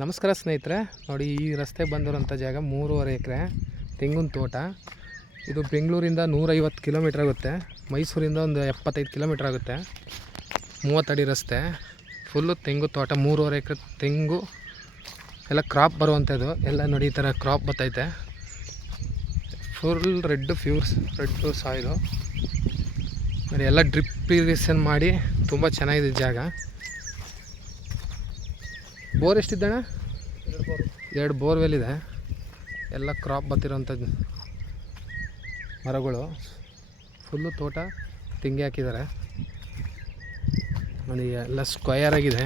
ನಮಸ್ಕಾರ ಸ್ನೇಹಿತರೆ, ನೋಡಿ ಈ ರಸ್ತೆಗೆ ಬಂದಿರೋಂಥ ಜಾಗ 3.5 ಎಕರೆ ತೆಂಗಿನ ತೋಟ. ಇದು ಬೆಂಗಳೂರಿಂದ 150 ಕಿಲೋಮೀಟ್ರ್ ಆಗುತ್ತೆ, ಮೈಸೂರಿಂದ ಒಂದು 75 ಕಿಲೋಮೀಟ್ರ್ ಆಗುತ್ತೆ. 30 ಅಡಿ ರಸ್ತೆ, ಫುಲ್ಲು ತೆಂಗು ತೋಟ. 3.5 ಎಕರೆ ತೆಂಗು ಎಲ್ಲ ಕ್ರಾಪ್ ಬರುವಂಥದ್ದು. ಎಲ್ಲ ನೋಡಿ ಈ ಥರ ಕ್ರಾಪ್ ಬರ್ತೈತೆ. ಫುಲ್ ರೆಡ್ ಸಾಯಿಲು ನೋಡಿ. ಎಲ್ಲ ಡ್ರಿಪ್ ಇರಿಗೇಷನ್ ಮಾಡಿ ತುಂಬ ಚೆನ್ನಾಗಿದೆ ಜಾಗ. ಬೋರ್ ಎಷ್ಟಿದ್ದಣ್ಣ? 2 ಬೋರ್ವೆಲ್ ಇದೆ. ಎಲ್ಲ ಕ್ರಾಪ್ ಬರ್ತಿರೋಂಥದ್ದು ಮರಗಳು. ಫುಲ್ಲು ತೋಟ ತೆಂಗಿ ಹಾಕಿದ್ದಾರೆ ನೋಡಿ. ಎಲ್ಲ ಸ್ಕ್ವಯರ್ ಆಗಿದೆ.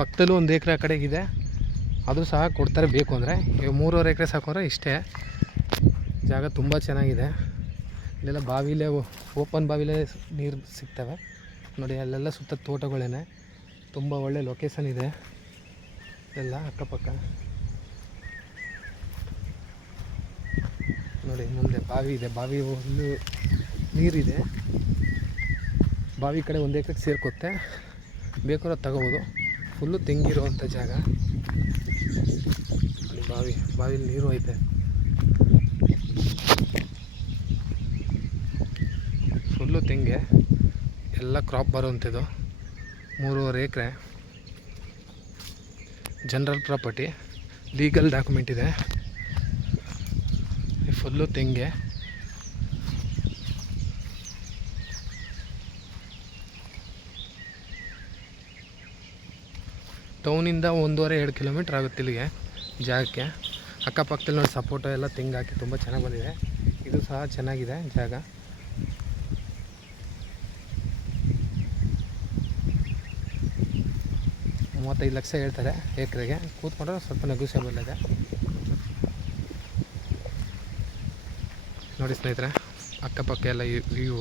ಪಕ್ಕದಲ್ಲೂ 1 ಎಕರೆ ಆ ಕಡೆಗಿದೆ, ಅದು ಸಹ ಕೊಡ್ತಾರೆ ಬೇಕು ಅಂದರೆ. ಈಗ 3.5 ಎಕರೆ ಸಾಕೊಂಡ್ರೆ ಇಷ್ಟೇ. ಜಾಗ ತುಂಬ ಚೆನ್ನಾಗಿದೆ. ಇಲ್ಲೆಲ್ಲ ಬಾವಿಲೇ, ಓಪನ್ ಬಾವಿಲೇ ನೀರು ಸಿಗ್ತವೆ ನೋಡಿ. ಅಲ್ಲೆಲ್ಲ ಸುತ್ತ ತೋಟಗಳೇನೆ, ತುಂಬ ಒಳ್ಳೆ ಲೊಕೇಶನ್ ಇದೆ ಎಲ್ಲ ಅಕ್ಕಪಕ್ಕ ನೋಡಿ. ಮುಂದೆ ಬಾವಿ ಇದೆ, ಬಾವಿ ಹುಲ್ಲು ನೀರಿದೆ. ಬಾವಿ ಕಡೆ 1 ಎಕರೆಗೆ ಸೇರ್ಕೊತ್ತೆ, ಬೇಕಾದ್ರೆ ತಗೋಬೋದು. ಫುಲ್ಲು ತೆಂಗಿರುವಂಥ ಜಾಗ ನೋಡಿ. ಬಾವಿಲಿ ನೀರು ಐತೆ. ಫುಲ್ಲು ತೆಂಗೆ, ಎಲ್ಲ ಕ್ರಾಪ್ ಬರುವಂಥದ್ದು. 3.5 ಎಕರೆ ಜನರಲ್ ಪ್ರಾಪರ್ಟಿ, ಲೀಗಲ್ ಡಾಕ್ಯುಮೆಂಟ್ ಇದೆ. ಫುಲ್ಲು ತೆಂಗೆ. ಟೌನಿಂದ 1.5-2 ಕಿಲೋಮೀಟ್ರ್ ಆಗುತ್ತೆ ಇಲ್ಲಿಗೆ ಜಾಗಕ್ಕೆ. ಅಕ್ಕಪಕ್ಕದಲ್ಲಿ ನೋಡಿ ಸಪೋಟ ಎಲ್ಲ ತೆಂಗು ಹಾಕಿ ತುಂಬ ಚೆನ್ನಾಗಿ ಬಂದಿದೆ. ಇದು ಸಹ ಚೆನ್ನಾಗಿದೆ ಜಾಗ. $35 ಲಕ್ಷ ಹೇಳ್ತಾರೆ ಎಕರೆಗೆ. ಕೂತ್ಕೊಂಡ್ರೆ ಸ್ವಲ್ಪ ನೆಗೋಸಿಯಬಲ್ ಇದೆ ನೋಡಿ ಸ್ನೇಹಿತರೆ. ಅಕ್ಕಪಕ್ಕ ಎಲ್ಲ ವ್ಯೂ